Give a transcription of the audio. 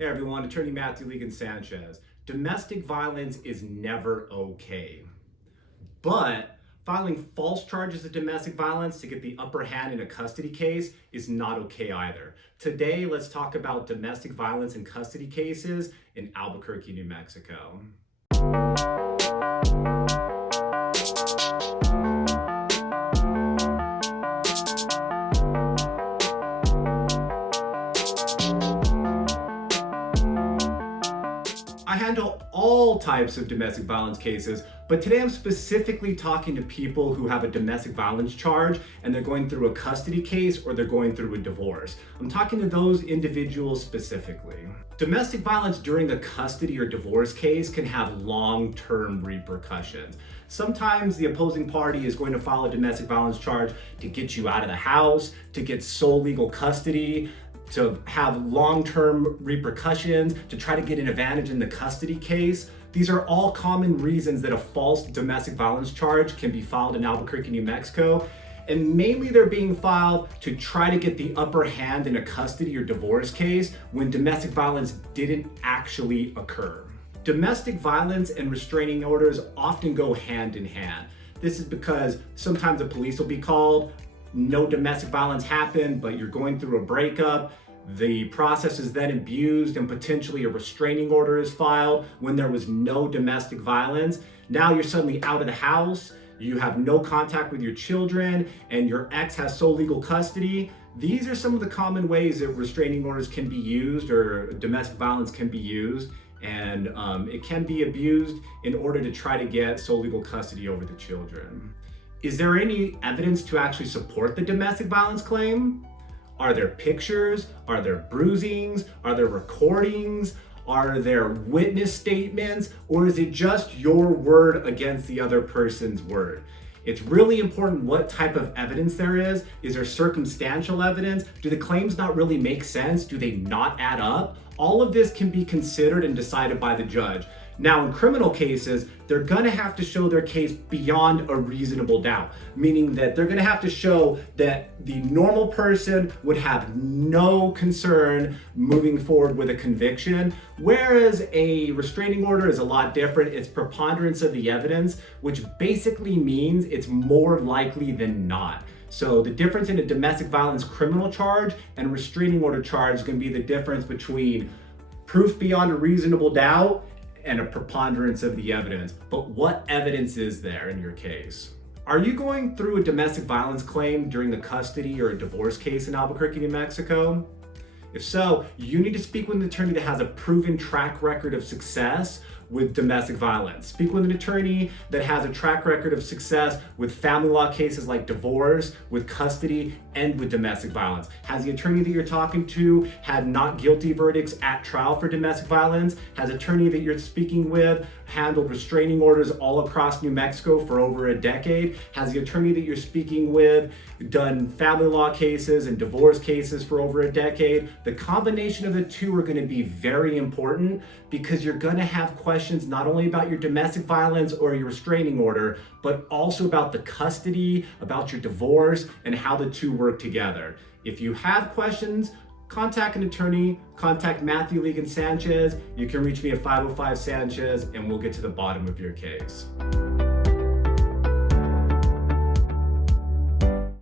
Hey everyone, Attorney Matthew Sanchez. Domestic violence is never okay. But filing false charges of domestic violence to get the upper hand in a custody case is not okay either. Today, let's talk about domestic violence in custody cases in Albuquerque, New Mexico. I handle all types of domestic violence cases, but today I'm specifically talking to people who have a domestic violence charge and they're going through a custody case or they're going through a divorce. I'm talking to those individuals specifically. Domestic violence during a custody or divorce case can have long-term repercussions. Sometimes the opposing party is going to file a domestic violence charge to get you out of the house, to get sole legal custody, to have long-term repercussions, to try to get an advantage in the custody case. These are all common reasons that a false domestic violence charge can be filed in Albuquerque, New Mexico. And mainly they're being filed to try to get the upper hand in a custody or divorce case when domestic violence didn't actually occur. Domestic violence and restraining orders often go hand in hand. This is because sometimes the police will be called, no domestic violence happened, but you're going through a breakup. The process is then abused and potentially a restraining order is filed when there was no domestic violence. Now you're suddenly out of the house, you have no contact with your children, and your ex has sole legal custody. These are some of the common ways that restraining orders can be used or domestic violence can be used. And it can be abused in order to try to get sole legal custody over the children. Is there any evidence to actually support the domestic violence claim? Are there pictures? Are there bruisings? Are there recordings? Are there witness statements? Or is it just your word against the other person's word? It's really important what type of evidence there is. Is there circumstantial evidence? Do the claims not really make sense? Do they not add up? All of this can be considered and decided by the judge. Now, in criminal cases, they're gonna have to show their case beyond a reasonable doubt, meaning that they're gonna have to show that the normal person would have no concern moving forward with a conviction, whereas a restraining order is a lot different. It's preponderance of the evidence, which basically means it's more likely than not. So the difference in a domestic violence criminal charge and a restraining order charge is gonna be the difference between proof beyond a reasonable doubt and a preponderance of the evidence. But what evidence is there in your case? Are you going through a domestic violence claim during the custody or a divorce case in Albuquerque, New Mexico? If so, you need to speak with an attorney that has a proven track record of success with domestic violence. Speak with an attorney that has a track record of success with family law cases like divorce, with custody, and with domestic violence. Has the attorney that you're talking to had not guilty verdicts at trial for domestic violence? Has the attorney that you're speaking with handled restraining orders all across New Mexico for over a decade? Has the attorney that you're speaking with done family law cases and divorce cases for over a decade? The combination of the two are going to be very important because you're going to have questions not only about your domestic violence or your restraining order, but also about the custody, about your divorce, and how the two work together. If you have questions, contact an attorney, contact Matthew Sanchez. You can reach me at 505 Sanchez and we'll get to the bottom of your case.